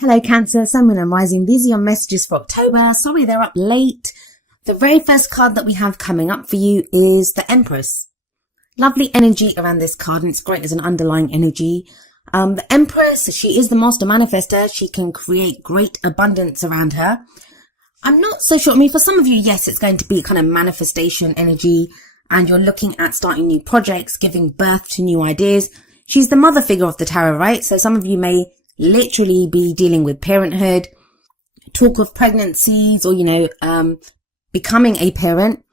Hello Cancer, Sun, Moon and Rising. These are your messages for October. Sorry they're up late. The very first card that we have coming up for you is the Empress. Lovely energy around this card, and it's great as an underlying energy. The Empress, she is the master manifester. She can create great abundance around her. I'm not so sure. I mean, for some of you, yes, it's going to be kind of manifestation energy, and you're looking at starting new projects, giving birth to new ideas. She's the mother figure of the tarot, right? So some of you may literally be dealing with parenthood, talk of pregnancies, or, becoming a parent.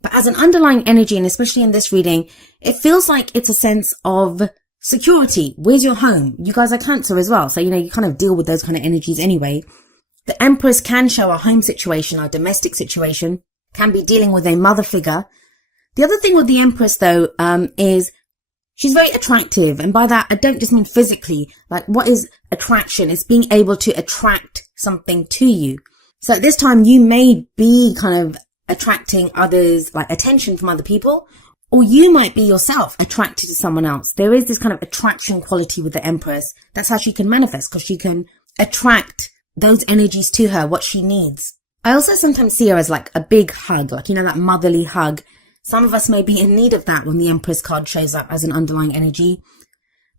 But as an underlying energy, and especially in this reading, it feels like it's a sense of security. Where's your home? You guys are Cancer as well. So, you kind of deal with those kind of energies anyway. The Empress can show a home situation, a domestic situation, can be dealing with a mother figure. The other thing with the Empress, though, is she's very attractive. And by that, I don't just mean physically. Like, what is attraction? It's being able to attract something to you. So at this time, you may be kind of attracting others, like attention from other people, or you might be yourself attracted to someone else. There is this kind of attraction quality with the Empress. That's how she can manifest, because she can attract those energies to her, what she needs. I also sometimes see her as like a big hug, like, that motherly hug. Some of us may be in need of that when the Empress card shows up as an underlying energy.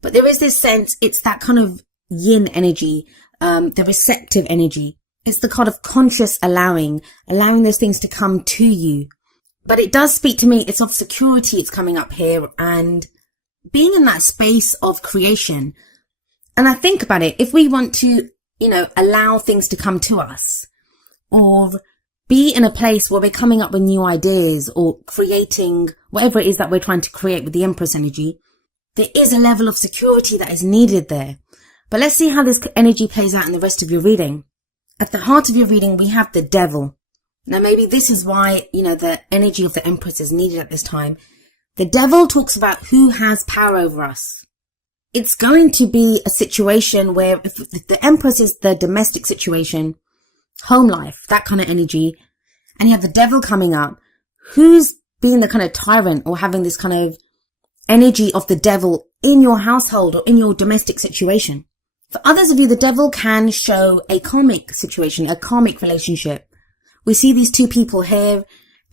But there is this sense, it's that kind of yin energy, the receptive energy. It's the card of conscious allowing those things to come to you. But it does speak to me, it's of security, it's coming up here, and being in that space of creation. And I think about it, if we want to, allow things to come to us, or be in a place where we're coming up with new ideas or creating whatever it is that we're trying to create with the Empress energy, there is a level of security that is needed there. But let's see how this energy plays out in the rest of your reading. At the heart of your reading, we have the Devil. Now, maybe this is why, the energy of the Empress is needed at this time. The Devil talks about who has power over us. It's going to be a situation where if the Empress is the domestic situation, home life, that kind of energy, and you have the Devil coming up, who's being the kind of tyrant or having this kind of energy of the Devil in your household or in your domestic situation? For others of you, the Devil can show a karmic situation, a karmic relationship. We see these two people here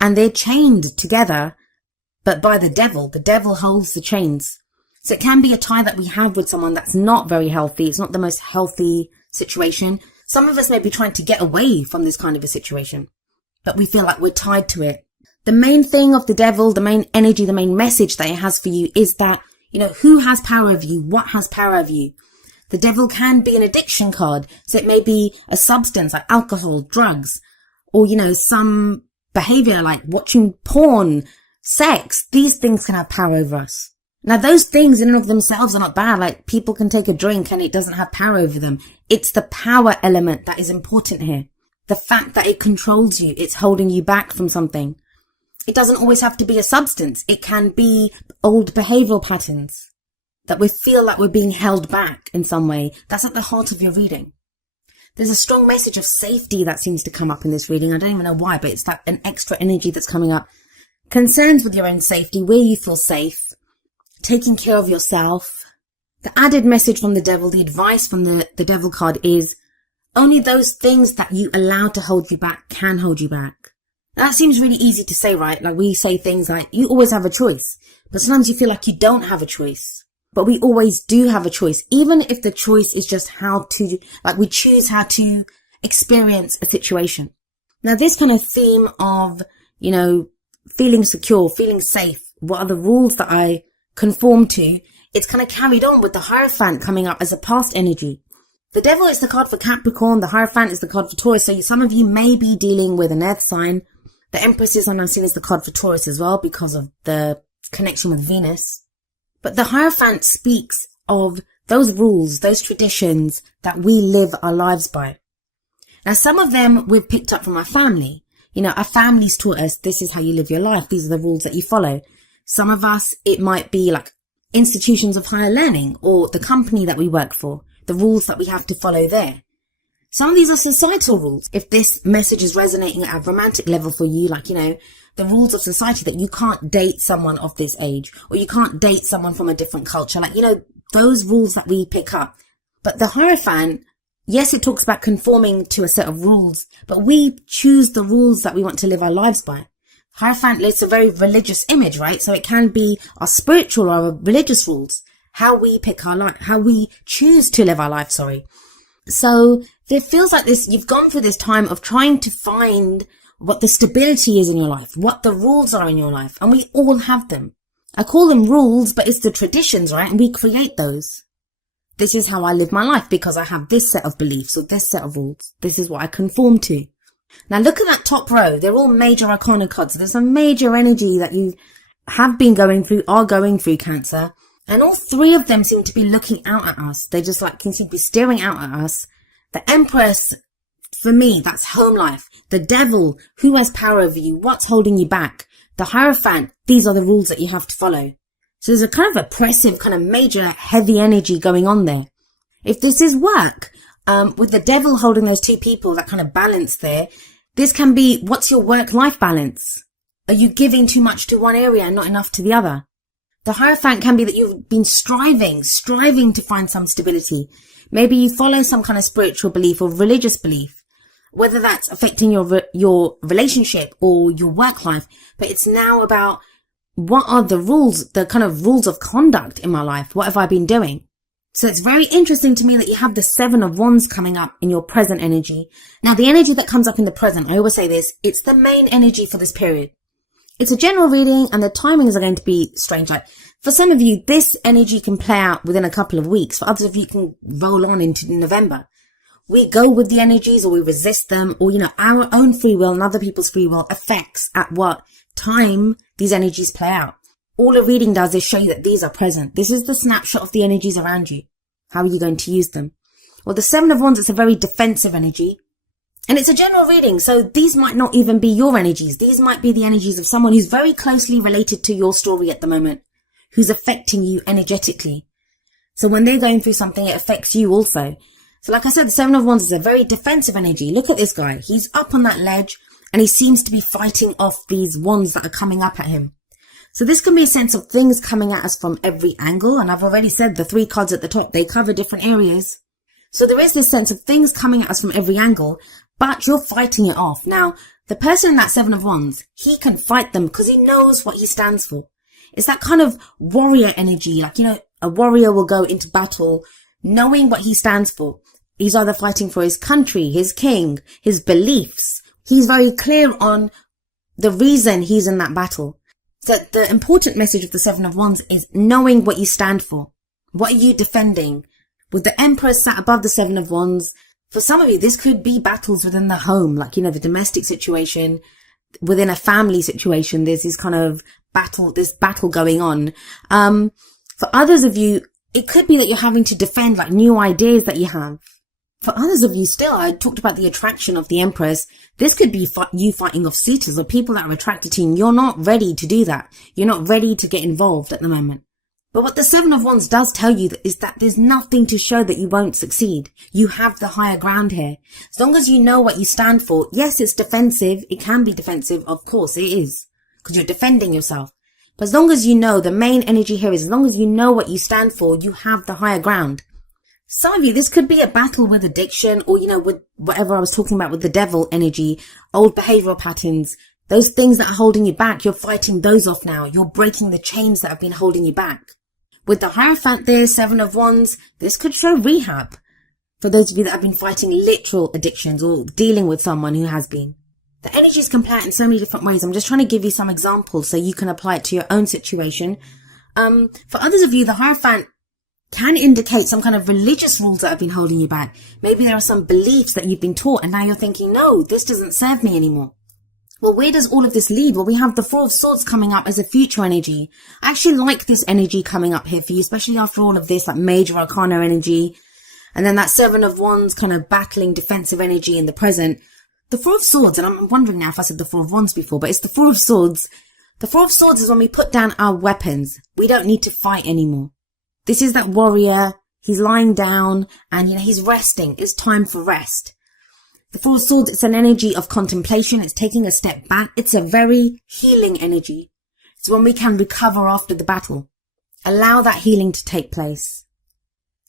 and they're chained together, but by the Devil holds the chains. So it can be a tie that we have with someone that's not very healthy. It's not the most healthy situation. Some of us may be trying to get away from this kind of a situation, but we feel like we're tied to it. The main thing of the Devil, the main energy, the main message that it has for you is that, who has power over you? What has power over you? The Devil can be an addiction card. So it may be a substance like alcohol, drugs, or, some behavior like watching porn, sex. These things can have power over us. Now, those things in and of themselves are not bad. Like, people can take a drink and it doesn't have power over them. It's the power element that is important here. The fact that it controls you, it's holding you back from something. It doesn't always have to be a substance. It can be old behavioral patterns that we feel like we're being held back in some way. That's at the heart of your reading. There's a strong message of safety that seems to come up in this reading. I don't even know why, but it's that an extra energy that's coming up. Concerns with your own safety, where you feel safe, taking care of yourself. The added message from the Devil, the advice from the Devil card is only those things that you allow to hold you back can hold you back. Now, that seems really easy to say, right? Like, we say things like, you always have a choice, but sometimes you feel like you don't have a choice. But we always do have a choice, even if the choice is just we choose how to experience a situation. Now, this kind of theme of, feeling secure, feeling safe, what are the rules that I conform to, it's kind of carried on with the Hierophant coming up as a past energy. The Devil is the card for Capricorn, the Hierophant is the card for Taurus, so some of you may be dealing with an earth sign. The Empress is, I'm seeing, as the card for Taurus as well because of the connection with Venus. But the Hierophant speaks of those rules, those traditions that we live our lives by. Now, some of them we've picked up from our family. Our families taught us, this is how you live your life, these are the rules that you follow. Some of us, it might be like institutions of higher learning or the company that we work for, the rules that we have to follow there. Some of these are societal rules. If this message is resonating at a romantic level for you, like, the rules of society that you can't date someone of this age, or you can't date someone from a different culture, like, those rules that we pick up. But the Hierophant Yes, it talks about conforming to a set of rules, but we choose the rules that we want to live our lives by. Hierophant is a very religious image, right? So it can be our spiritual or our religious rules, how we pick our life, how we choose to live our life, So it feels like this, you've gone through this time of trying to find what the stability is in your life, what the rules are in your life, and we all have them. I call them rules, but it's the traditions, right? And we create those. This is how I live my life because I have this set of beliefs or this set of rules. This is what I conform to. Now look at that top row. They're all major arcana cards. There's a major energy that you have been going through, are going through, Cancer. And all three of them seem to be looking out at us. They just can seem to be staring out at us. The Empress, for me, that's home life. The Devil, who has power over you? What's holding you back? The Hierophant, these are the rules that you have to follow. So there's a kind of oppressive, kind of major, heavy energy going on there. If this is work, with the Devil holding those two people, that kind of balance there, this can be, what's your work-life balance? Are you giving too much to one area and not enough to the other? The Hierophant can be that you've been striving to find some stability. Maybe you follow some kind of spiritual belief or religious belief, whether that's affecting your relationship or your work life. But it's now about, what are the rules, the kind of rules of conduct in my life? What have I been doing? So it's very interesting to me that you have the Seven of Wands coming up in your present energy. Now, the energy that comes up in the present, I always say this, it's the main energy for this period. It's a general reading and the timings are going to be strange. Like for some of you, this energy can play out within a couple of weeks. For others of you, it can roll on into November. We go with the energies or we resist them, or, our own free will and other people's free will affects at what time these energies play out. All a reading does is show you that these are present. This is the snapshot of the energies around you. How are you going to use them? Well, the Seven of Wands, it's a very defensive energy. And it's a general reading, so these might not even be your energies. These might be the energies of someone who's very closely related to your story at the moment, who's affecting you energetically. So when they're going through something, it affects you also. So like I said, the Seven of Wands is a very defensive energy. Look at this guy. He's up on that ledge and he seems to be fighting off these wands that are coming up at him. So this can be a sense of things coming at us from every angle. And I've already said the three cards at the top, they cover different areas. So there is this sense of things coming at us from every angle, but you're fighting it off. Now, the person in that Seven of Wands, he can fight them because he knows what he stands for. It's that kind of warrior energy. Like, a warrior will go into battle knowing what he stands for. He's either fighting for his country, his king, his beliefs. He's very clear on the reason he's in that battle. So the important message of the Seven of Wands is knowing what you stand for. What are you defending? With the Empress sat above the Seven of Wands, for some of you, this could be battles within the home, like, the domestic situation, within a family situation. There's this kind of battle going on. For others of you, it could be that you're having to defend like new ideas that you have. For others of you still, I talked about the attraction of the Empress. This could be you fighting off suitors or people that are attracted to you, and you're not ready to do that. You're not ready to get involved at the moment. But what the Seven of Wands does tell you is that there's nothing to show that you won't succeed. You have the higher ground here. As long as you know what you stand for, yes, it's defensive. It can be defensive. Of course it is, because you're defending yourself. But as long as you know, the main energy here is as long as you know what you stand for, you have the higher ground. Some of you, this could be a battle with addiction or, with whatever I was talking about with the Devil energy, old behavioral patterns, those things that are holding you back. You're fighting those off now. You're breaking the chains that have been holding you back. With the Hierophant there, Seven of Wands, this could show rehab for those of you that have been fighting literal addictions or dealing with someone who has been. The energies can play out in so many different ways. I'm just trying to give you some examples so you can apply it to your own situation. For others of you, the Hierophant can indicate some kind of religious rules that have been holding you back. Maybe there are some beliefs that you've been taught and now you're thinking, no, this doesn't serve me anymore. Well, where does all of this lead? Well, we have the Four of Swords coming up as a future energy. I actually like this energy coming up here for you, especially after all of this, like major arcana energy. And then that Seven of Wands kind of battling defensive energy in the present. The Four of Swords, and I'm wondering now if I said the Four of Wands before, but it's the Four of Swords. The Four of Swords is when we put down our weapons. We don't need to fight anymore. This is that warrior. He's lying down and, he's resting. It's time for rest. The Four of Swords, it's an energy of contemplation. It's taking a step back. It's a very healing energy. It's when we can recover after the battle. Allow that healing to take place.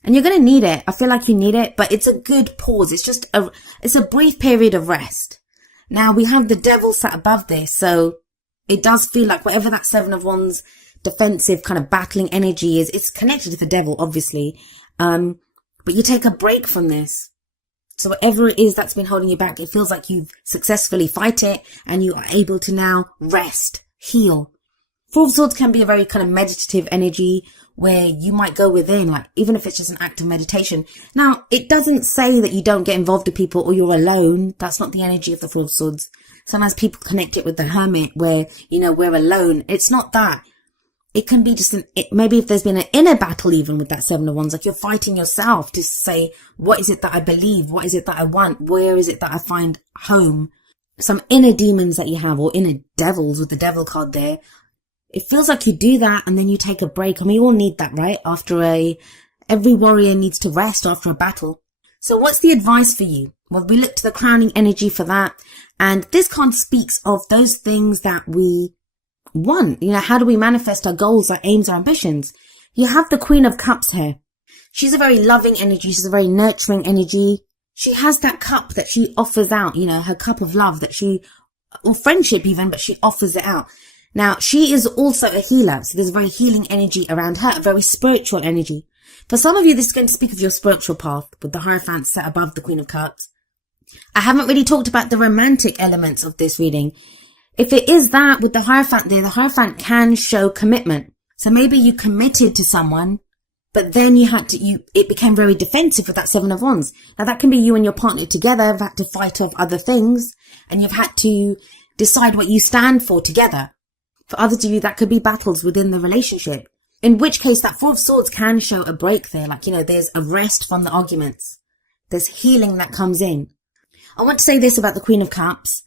And you're going to need it. I feel like you need it, but it's a good pause. It's a brief period of rest. Now we have the Devil sat above this, so it does feel like whatever that Seven of Wands defensive kind of battling energy is, it's connected to the Devil, obviously. But you take a break from this. So whatever it is that's been holding you back, it feels like you've successfully fight it and you are able to now rest, heal. Four of Swords can be a very kind of meditative energy where you might go within, like even if it's just an act of meditation. Now, it doesn't say that you don't get involved with people or you're alone. That's not the energy of the Four of Swords. Sometimes people connect it with the Hermit where, we're alone. It's not that. It can be just maybe if there's been an inner battle even with that Seven of Wands, like you're fighting yourself to say, what is it that I believe? What is it that I want? Where is it that I find home? Some inner demons that you have, or inner devils with the Devil card there. It feels like you do that and then you take a break. And we all need that, right? Every warrior needs to rest after a battle. So what's the advice for you? Well, we look to the crowning energy for that. And this card speaks of those things that we want. How do we manifest our goals, our aims, our ambitions? You have the Queen of Cups here. She's a very loving energy. She's a very nurturing energy. She has that cup that she offers out, her cup of love or friendship even, but she offers it out. Now, she is also a healer, so there's a very healing energy around her, a very spiritual energy. For some of you, this is going to speak of your spiritual path, with the Hierophant set above the Queen of Cups. I haven't really talked about the romantic elements of this reading. If it is that, with the Hierophant there, the Hierophant can show commitment. So maybe you committed to someone, but then it became very defensive with that Seven of Wands. Now, that can be you and your partner together have had to fight off other things, and you've had to decide what you stand for together. For others of you, that could be battles within the relationship. In which case, that Four of Swords can show a break there. Like, there's a rest from the arguments. There's healing that comes in. I want to say this about the Queen of Cups.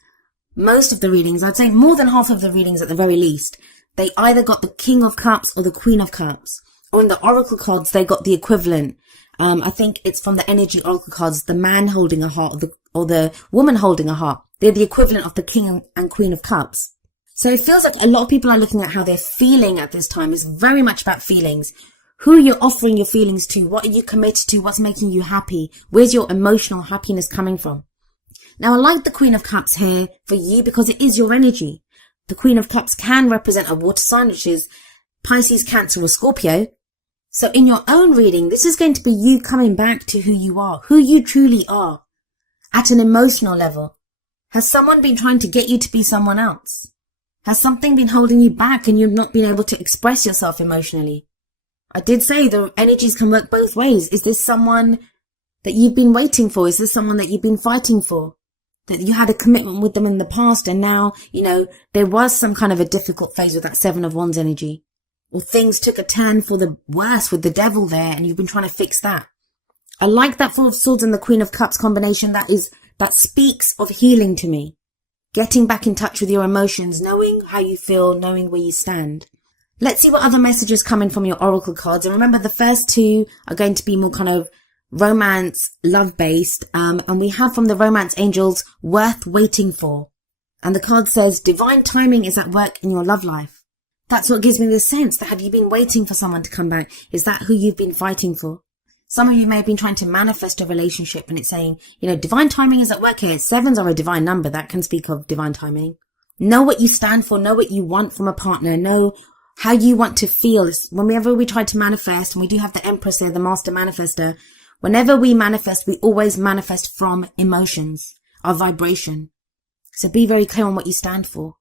Most of the readings, I'd say more than half of the readings at the very least, they either got the King of Cups or the Queen of Cups. Or in the Oracle cards, they got the equivalent. I think it's from the Energy Oracle cards, the man holding a heart or the woman holding a heart. They're the equivalent of the King and Queen of Cups. So it feels like a lot of people are looking at how they're feeling at this time. It's very much about feelings. Who you're offering your feelings to. What are you committed to? What's making you happy? Where's your emotional happiness coming from? Now, I like the Queen of Cups here for you because it is your energy. The Queen of Cups can represent a water sign, which is Pisces, Cancer, or Scorpio. So in your own reading, this is going to be you coming back to who you are, who you truly are at an emotional level. Has someone been trying to get you to be someone else? Has something been holding you back and you've not been able to express yourself emotionally? I did say the energies can work both ways. Is this someone that you've been waiting for? Is this someone that you've been fighting for? That you had a commitment with them in the past and now, there was some kind of a difficult phase with that Seven of Wands energy. Or things took a turn for the worse with the Devil there and you've been trying to fix that. I like that Four of Swords and the Queen of Cups combination. That speaks of healing to me. Getting back in touch with your emotions, knowing how you feel, knowing where you stand. Let's see what other messages come in from your Oracle cards. And remember, the first two are going to be more kind of romance, love-based. And we have from the Romance Angels, Worth Waiting For. And the card says, divine timing is at work in your love life. That's what gives me the sense that have you been waiting for someone to come back? Is that who you've been fighting for? Some of you may have been trying to manifest a relationship and it's saying, divine timing is at work here. Sevens are a divine number that can speak of divine timing. Know what you stand for. Know what you want from a partner. Know how you want to feel. Whenever we try to manifest, and we do have the Empress there, the Master Manifester, whenever we manifest, we always manifest from emotions, our vibration. So be very clear on what you stand for.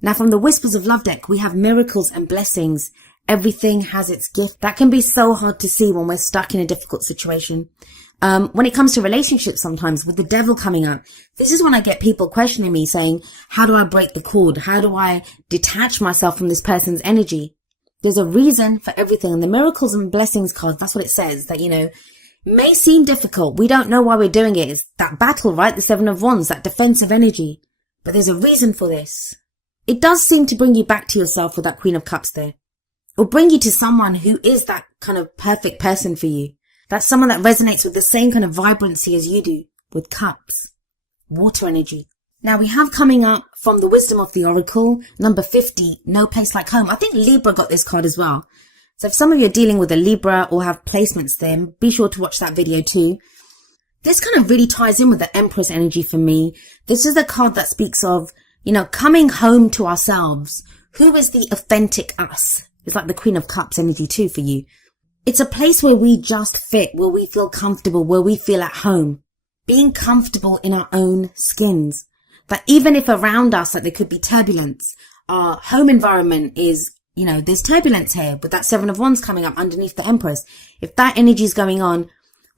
Now from the Whispers of Love deck, we have miracles and blessings. Everything has its gift. That can be so hard to see when we're stuck in a difficult situation. When it comes to relationships sometimes, with the Devil coming up, this is when I get people questioning me saying, how do I break the cord? How do I detach myself from this person's energy? There's a reason for everything. And the Miracles and Blessings card, that's what it says, that, may seem difficult. We don't know why we're doing it. It's that battle, right? The Seven of Wands, that defensive energy. But there's a reason for this. It does seem to bring you back to yourself with that Queen of Cups there. Or bring you to someone who is that kind of perfect person for you. That's someone that resonates with the same kind of vibrancy as you do, with cups, water energy. Now we have coming up from the Wisdom of the Oracle, number 50, No Place Like Home. I think Libra got this card as well. So if some of you are dealing with a Libra or have placements there, be sure to watch that video too. This kind of really ties in with the Empress energy for me. This is a card that speaks of, coming home to ourselves. Who is the authentic us? It's like the Queen of Cups energy too for you. It's a place where we just fit, where we feel comfortable, where we feel at home. Being comfortable in our own skins. That even if around us, like there could be turbulence, our home environment is, there's turbulence here with that Seven of Wands coming up underneath the Empress. If that energy is going on,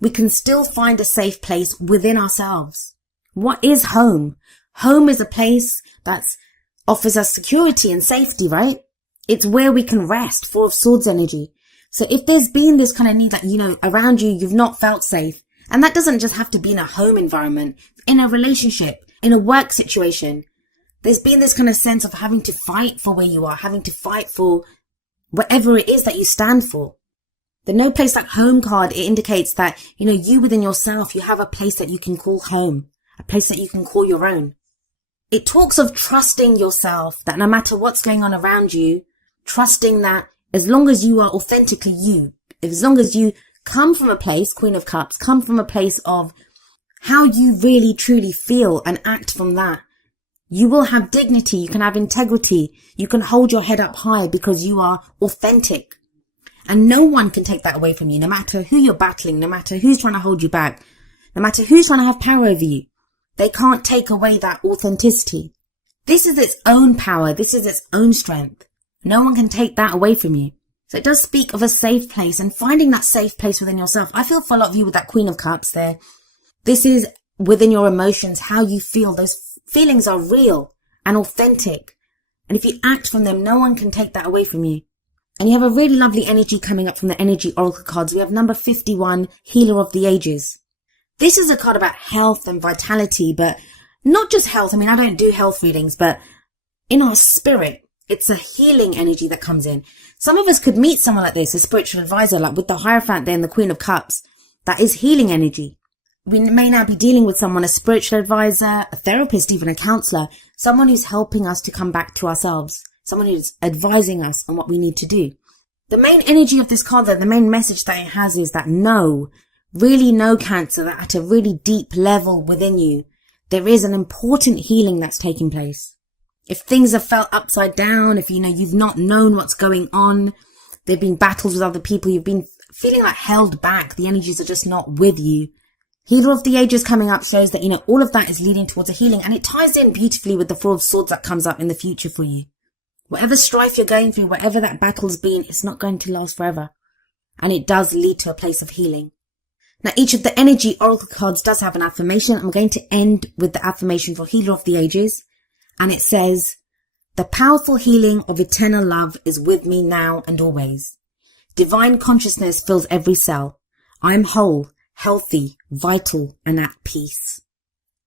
we can still find a safe place within ourselves. What is home? Home is a place that offers us security and safety, right? It's where we can rest, Four of Swords energy. So if there's been this kind of need that, around you, you've not felt safe. And that doesn't just have to be in a home environment, in a relationship, in a work situation. There's been this kind of sense of having to fight for where you are, having to fight for whatever it is that you stand for. The No Place Like Home card, it indicates that, you within yourself, you have a place that you can call home, a place that you can call your own. It talks of trusting yourself, that no matter what's going on around you, trusting that as long as you are authentically you, as long as you come from a place, Queen of Cups, come from a place of how you really truly feel and act from that, you will have dignity, you can have integrity, you can hold your head up high because you are authentic. And no one can take that away from you, no matter who you're battling, no matter who's trying to hold you back, no matter who's trying to have power over you. They can't take away that authenticity. This is its own power, this is its own strength. No one can take that away from you. So it does speak of a safe place and finding that safe place within yourself. I feel for a lot of you with that Queen of Cups there. This is within your emotions, how you feel. Those feelings are real and authentic. And if you act from them, no one can take that away from you. And you have a really lovely energy coming up from the Energy Oracle cards. We have number 51, Healer of the Ages. This is a card about health and vitality, but not just health. I mean, I don't do health readings, but in our spirit, it's a healing energy that comes in. Some of us could meet someone like this, a spiritual advisor, like with the Hierophant there and the Queen of Cups. That is healing energy. We may now be dealing with someone, a spiritual advisor, a therapist, even a counselor, someone who's helping us to come back to ourselves, someone who's advising us on what we need to do. The main energy of this card, though, the main message that it has is that really know, Cancer, that at a really deep level within you, there is an important healing that's taking place. If things have felt upside down, if you've not known what's going on, there've been battles with other people, you've been feeling like held back, the energies are just not with you. Healer of the Ages coming up shows that, all of that is leading towards a healing, and it ties in beautifully with the Four of Swords that comes up in the future for you. Whatever strife you're going through, whatever that battle's been, it's not going to last forever. And it does lead to a place of healing. Now, each of the Energy Oracle cards does have an affirmation. I'm going to end with the affirmation for Healer of the Ages. And it says, "The powerful healing of eternal love is with me now and always. Divine consciousness fills every cell. I am whole, healthy, vital, and at peace."